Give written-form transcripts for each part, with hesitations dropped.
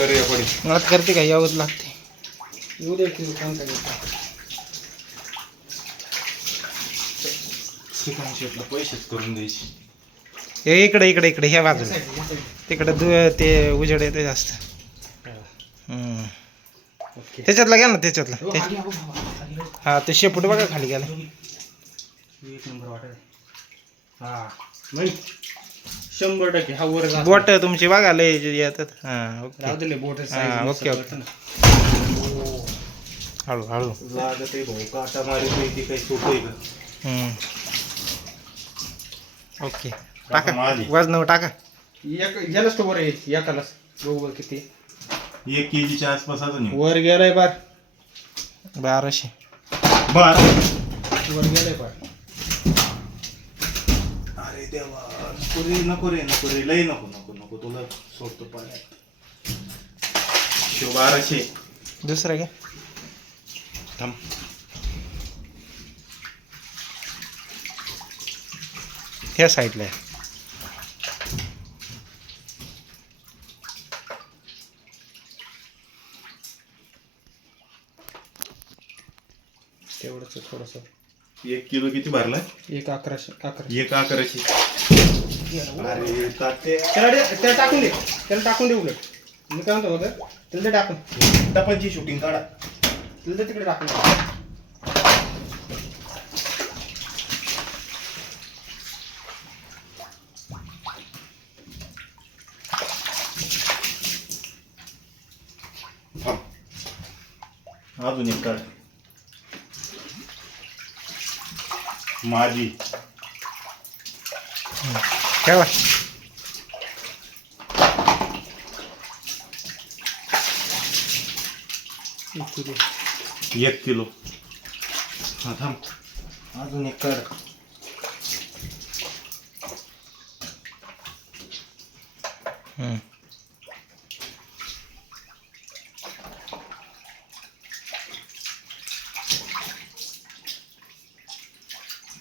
मला करते का यावंच लागते. येऊ दे की काम करायचं. चिकन शेटला पैसेच करून द्यायचे. हे इकडे इकडे इकडे ह्या बाजूला तिकडे ते उजेड येते जास्त. त्याच्यातला घ्या ना त्याच्यातला. हा ते शेपूट बघा खाली गेला. एक नंबर वाटत. हा नाही 100% हा वर बोट तुमची बघा लय येतात. हा ओके. राहू दे बोट हा साईज ओके ओके. हळू हळू. लागत आहे भाऊ काटा मारी ती काही सोपं आहे का? ओके टाका वजनावर टाका. एक गेलाच तो वर एकालाच बरोबर किती 1 kgच्या आसपास अजून वर गेलाय बार 1200. बर वर गेलाय बार. अरे देवा नको रे लय नको तुला सोडतो पाण्यात. 1200 दुसरं घ्या. थांब. ह्या साईडला आहे. तेवढंच थोडस 1 किलो किती भरला? 1100. 1100. अरे ताते त्याला टाकून दे उलट. मी काय म्हणतो बघा त्याला टाकून टपाची शूटिंग काढा. त्याला तिकडे टाकून अजून एक काढ. माझी ठेवा. 1 किलो. हा थांब अजून एक काढ.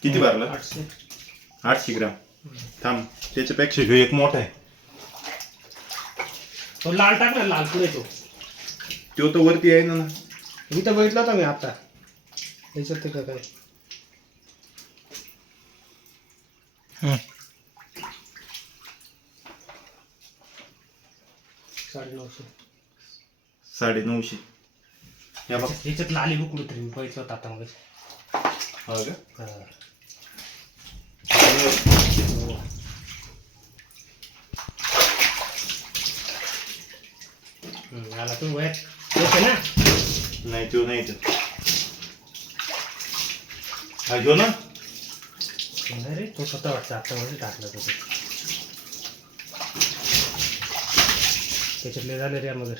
किती भरला? 800 ग्राम. थांब त्याच्यापेक्षा घेऊ एक मोठा आहे. तो लाल टाक ना लाल पुढे तो तर वरती आहे ना. मी तर बघितला होता मी आता याच्यात ते काय 950. या बघ याच्यात लाली बुकडू तरी मी बघितलं होतं आता मग. हो का? आला तू वय ना. नाही तो नाही तो हा घेऊ ना. रे तो स्वतः वाटतं आता मध्ये टाकलं होतं त्याच्यातले झाले रे मगर.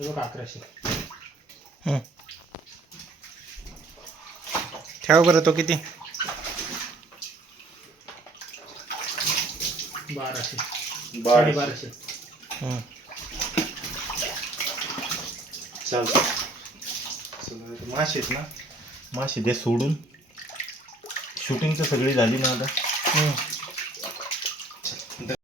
बघ 1100. ठेवा बरं तो किती? 1200. 1200. चालतं. मासे आहेत ना. मासे दे सोडून. शूटिंग तर सगळी झाली ना आता.